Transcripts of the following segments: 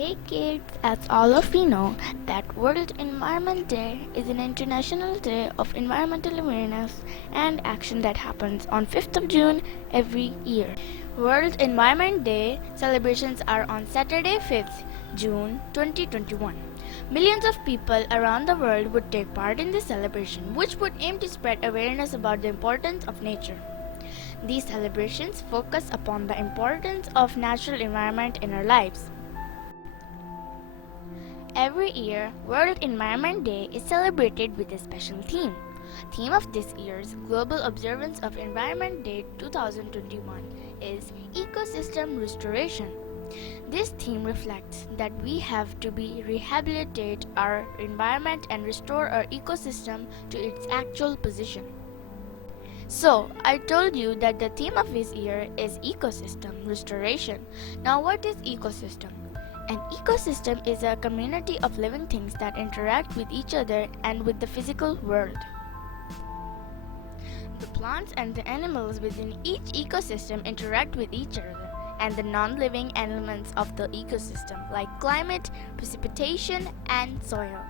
Hey kids, as all of you know, that World Environment Day is an international day of environmental awareness and action that happens on 5th of June every year. World Environment Day celebrations are on Saturday 5th June 2021. Millions of people around the world would take part in this celebration, which would aim to spread awareness about the importance of nature. These celebrations focus upon the importance of natural environment in our lives. Every year, World Environment Day is celebrated with a special theme. Theme of this year's Global Observance of Environment Day 2021 is Ecosystem Restoration. This theme reflects that we have to rehabilitate our environment and restore our ecosystem to its actual position. So, I told you that the theme of this year is ecosystem restoration. Now, what is ecosystem? An ecosystem is a community of living things that interact with each other and with the physical world. The plants and the animals within each ecosystem interact with each other and the non-living elements of the ecosystem like climate, precipitation, and soil.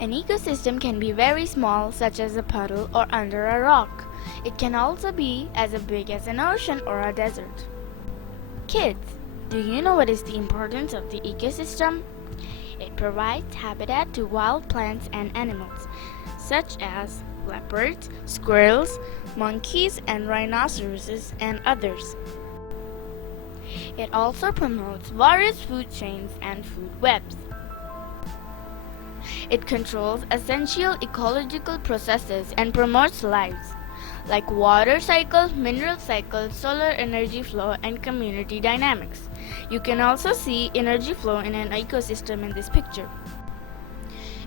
An ecosystem can be very small, such as a puddle or under a rock. It can also be as big as an ocean or a desert. Kids, do you know what is the importance of the ecosystem? It provides habitat to wild plants and animals, such as leopards, squirrels, monkeys, and rhinoceroses, and others. It also promotes various food chains and food webs. It controls essential ecological processes and promotes lives, like water cycle, mineral cycle, solar energy flow, and community dynamics. You can also see energy flow in an ecosystem in this picture.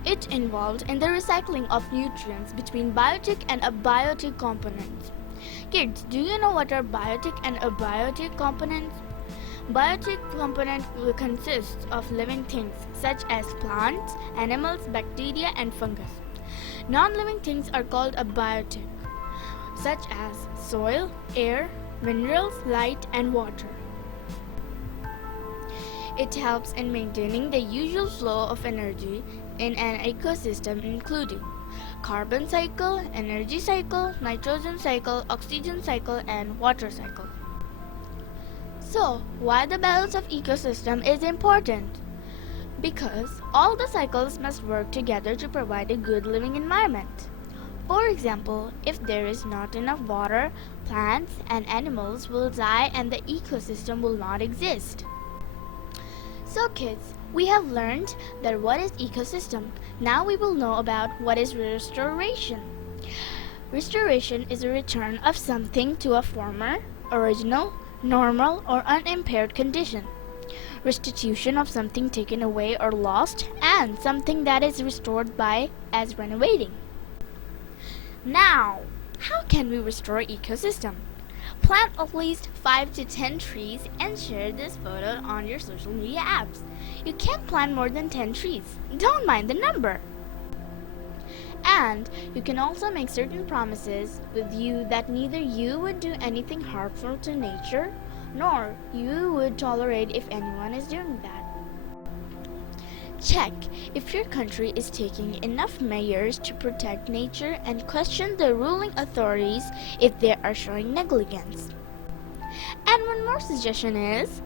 It involved in the recycling of nutrients between biotic and abiotic components. Kids, do you know what are biotic and abiotic components? Biotic component consists of living things such as plants, animals, bacteria, and fungus. Non-living things are called abiotic, such as soil, air, minerals, light, and water. It helps in maintaining the usual flow of energy in an ecosystem, including carbon cycle, energy cycle, nitrogen cycle, oxygen cycle, and water cycle. So, why the balance of ecosystem is important? Because all the cycles must work together to provide a good living environment. For example, if there is not enough water, plants and animals will die and the ecosystem will not exist. So kids, we have learned that what is ecosystem. Now we will know about what is restoration. Restoration is a return of something to a former, original, normal, or unimpaired condition. Restitution of something taken away or lost, and something that is restored by as renovating. Now, how can we restore ecosystem? Plant at least 5 to 10 trees and share this photo on your social media apps. You can't plant more than 10 trees. Don't mind the number. And you can also make certain promises with you that neither you would do anything harmful to nature, nor you would tolerate if anyone is doing that. Check if your country is taking enough measures to protect nature and question the ruling authorities if they are showing negligence. And one more suggestion is,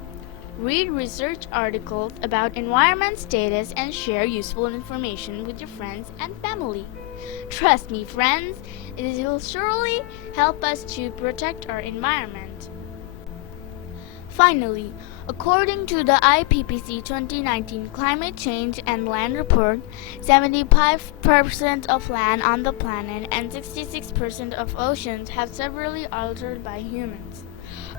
read research articles about environment status and share useful information with your friends and family. Trust me, friends, it will surely help us to protect our environment. Finally, according to the IPCC 2019 Climate Change and Land Report, 75% of land on the planet and 66% of oceans have severely altered by humans.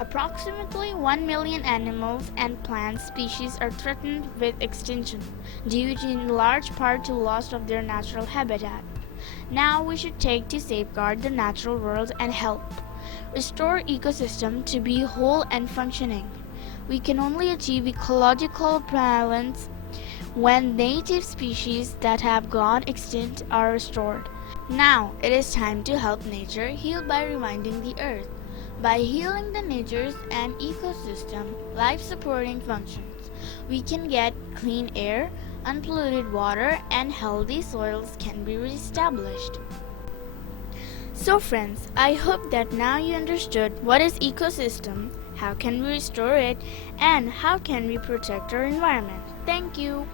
Approximately 1 million animals and plant species are threatened with extinction, due to in large part to loss of their natural habitat. Now we should take to safeguard the natural world and help restore ecosystem to be whole and functioning. We can only achieve ecological balance when native species that have gone extinct are restored. Now it is time to help nature heal by reminding the earth, by healing the nature's and ecosystem life-supporting functions. we can get clean air, unpolluted water, and healthy soils can be reestablished. So friends, I hope that now you understood what is ecosystem, how can we restore it, and how can we protect our environment. Thank you.